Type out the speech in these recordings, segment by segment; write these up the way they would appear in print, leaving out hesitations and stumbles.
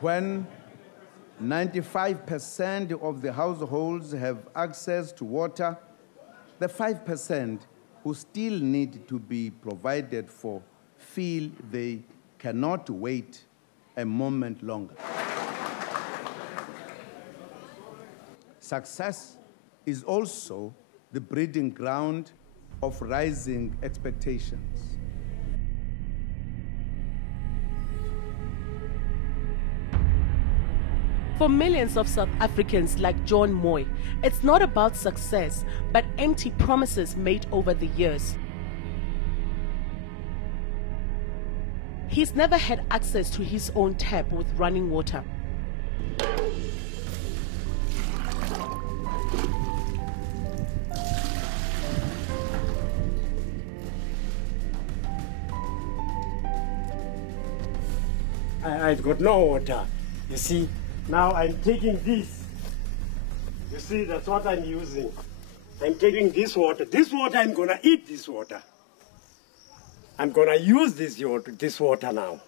When 95% of the households have access to water, the 5% who still need to be provided for feel they cannot wait a moment longer. Success is also the breeding ground of rising expectations. For millions of South Africans like John Moy, it's not about success, but empty promises made over the years. He's never had access to his own tap with running water. I've got no water. You see, now I'm taking this. You see, that's what I'm using. I'm taking this water. This water, I'm going to eat this water. I'm going to use this water now.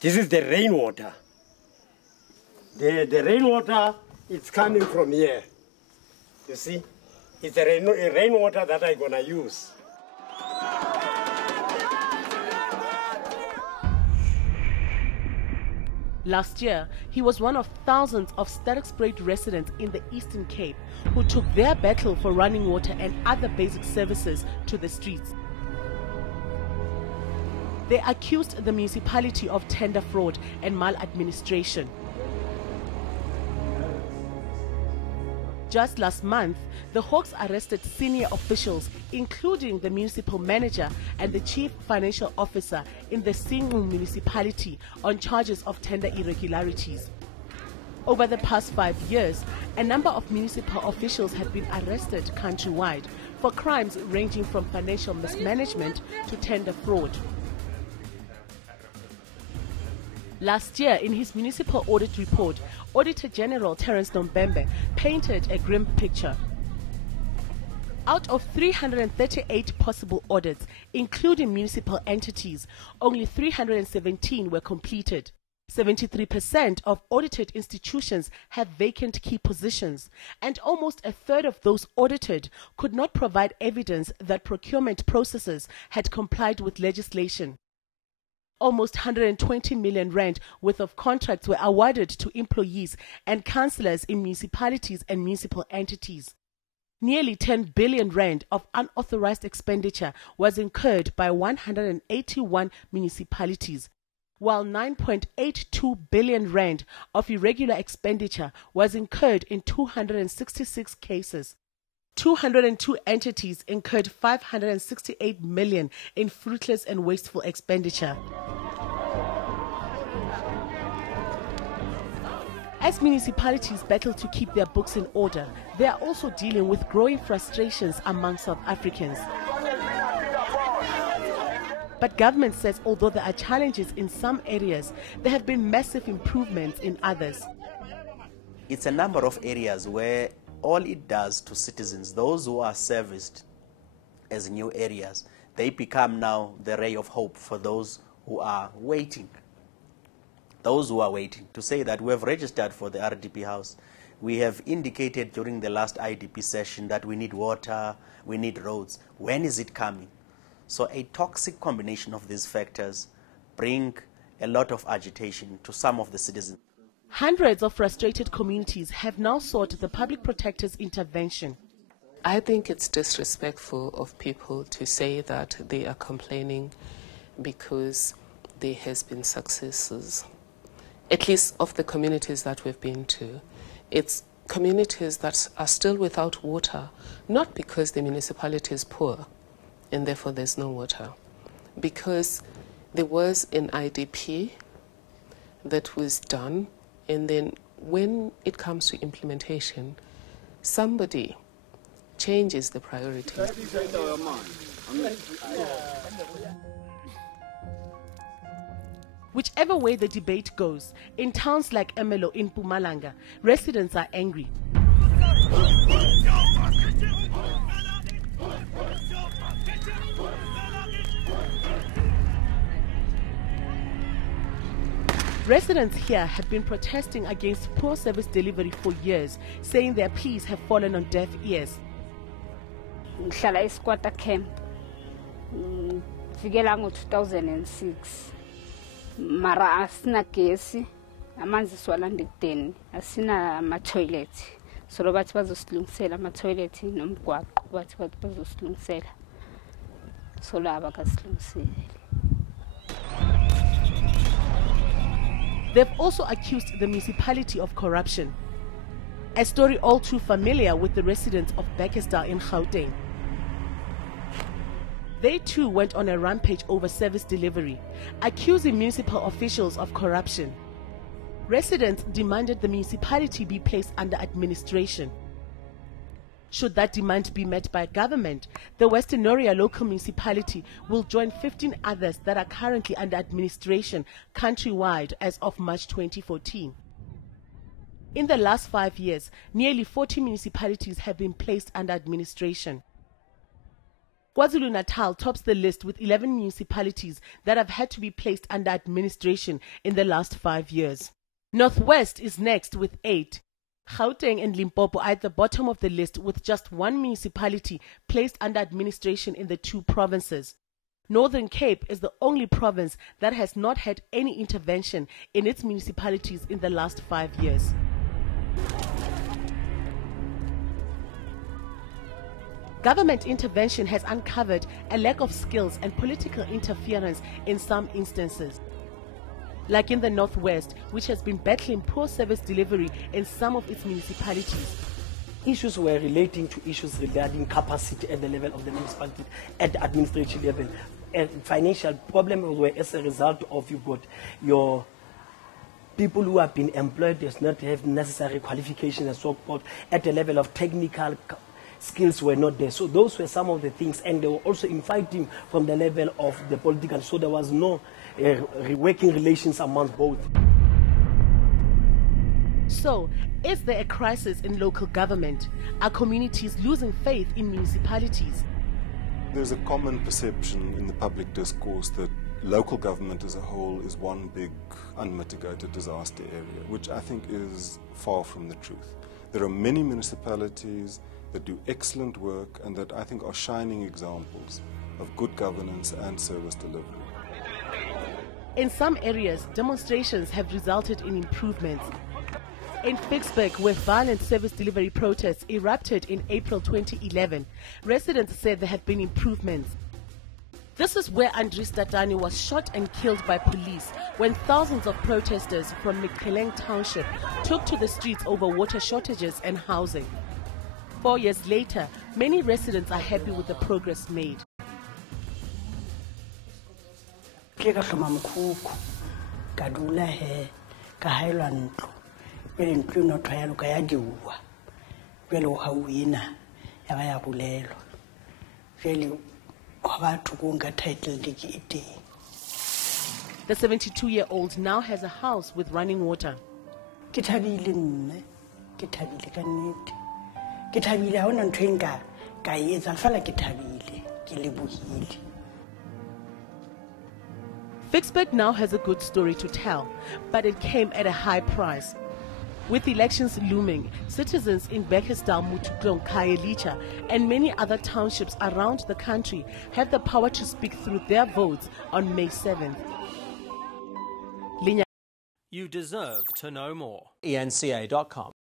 This is the rainwater. The rainwater, it's coming from here. You see, it's the rainwater that I'm going to use. Last year, he was one of thousands of Sterkspruit residents in the Eastern Cape who took their battle for running water and other basic services to the streets. They accused the municipality of tender fraud and maladministration. Just last month, the Hawks arrested senior officials, including the municipal manager and the chief financial officer in the Singhu municipality, on charges of tender irregularities. Over the past 5 years, a number of municipal officials have been arrested countrywide for crimes ranging from financial mismanagement to tender fraud. Last year, in his municipal audit report, Auditor General Terence Nombembe painted a grim picture. Out of 338 possible audits, including municipal entities, only 317 were completed. 73% of audited institutions have vacant key positions, and almost a third of those audited could not provide evidence that procurement processes had complied with legislation. Almost 120 million rand worth of contracts were awarded to employees and councillors in municipalities and municipal entities. Nearly 10 billion rand of unauthorized expenditure was incurred by 181 municipalities, while 9.82 billion rand of irregular expenditure was incurred in 266 cases. 202 entities incurred 568 million in fruitless and wasteful expenditure. As municipalities battle to keep their books in order, they are also dealing with growing frustrations among South Africans. But government says although there are challenges in some areas, there have been massive improvements in others. It's a number of areas where all it does to citizens, those who are serviced as new areas, they become now the ray of hope for those who are waiting. Those who are waiting, to say that we have registered for the RDP house. We have indicated during the last IDP session that we need water, we need roads. When is it coming? So a toxic combination of these factors bring a lot of agitation to some of the citizens. Hundreds of frustrated communities have now sought the public protector's intervention. I think it's disrespectful of people to say that they are complaining because there has been successes, at least of the communities that we've been to. It's communities that are still without water, not because the municipality is poor and therefore there's no water, because there was an IDP that was done, and then when it comes to implementation, somebody changes the priority. Whichever way the debate goes, in towns like Emelo in Mpumalanga, residents are angry. Residents here have been protesting against poor service delivery for years, saying their pleas have fallen on deaf ears. Ngihlala eSquatter camp fikela ngo-2006 mara asina gesi amanzi siwalanda ekudeni asina ama-toilet so bathi bazosilungisela ama-toilet nomgwaqo bathi bazosilungisela so laba kasilungisele. They've also accused the municipality of corruption, a story all too familiar with the residents of Bekkersdal in Gauteng. They too went on a rampage over service delivery, accusing municipal officials of corruption. Residents demanded the municipality be placed under administration. Should that demand be met by government, the Western Noria local municipality will join 15 others that are currently under administration countrywide as of March 2014. In the last 5 years, nearly 40 municipalities have been placed under administration. KwaZulu-Natal tops the list with 11 municipalities that have had to be placed under administration in the last 5 years. Northwest is next with 8. Gauteng and Limpopo are at the bottom of the list with just 1 municipality placed under administration in the 2 provinces. Northern Cape is the only province that has not had any intervention in its municipalities in the last 5 years. Government intervention has uncovered a lack of skills and political interference in some instances. Like in the Northwest, which has been battling poor service delivery in some of its municipalities. Issues were relating to issues regarding capacity at the level of the municipality, at the administration level. And financial problems were as a result of you got your people who have been employed does not have necessary qualifications and so forth. At the level of technical skills were not there. So those were some of the things, and they were also infighting from the level of the political. So there was no working relations amongst both. So, is there a crisis in local government? Are communities losing faith in municipalities? There's a common perception in the public discourse that local government as a whole is one big unmitigated disaster area, which I think is far from the truth. There are many municipalities that do excellent work and that I think are shining examples of good governance and service delivery. In some areas, demonstrations have resulted in improvements. In Vicksburg, where violent service delivery protests erupted in April 2011, residents said there have been improvements. This is where Andries Tatani was shot and killed by police when thousands of protesters from Mikeleng Township took to the streets over water shortages and housing. 4 years later, many residents are happy with the progress made. The 72-year-old now has a house with running water. Vicksburg now has a good story to tell, but it came at a high price. With elections looming, citizens in Bekkersdal, Mutuklong, Khayelitsha, and many other townships around the country have the power to speak through their votes on May 7th. You deserve to know more. eNCA.com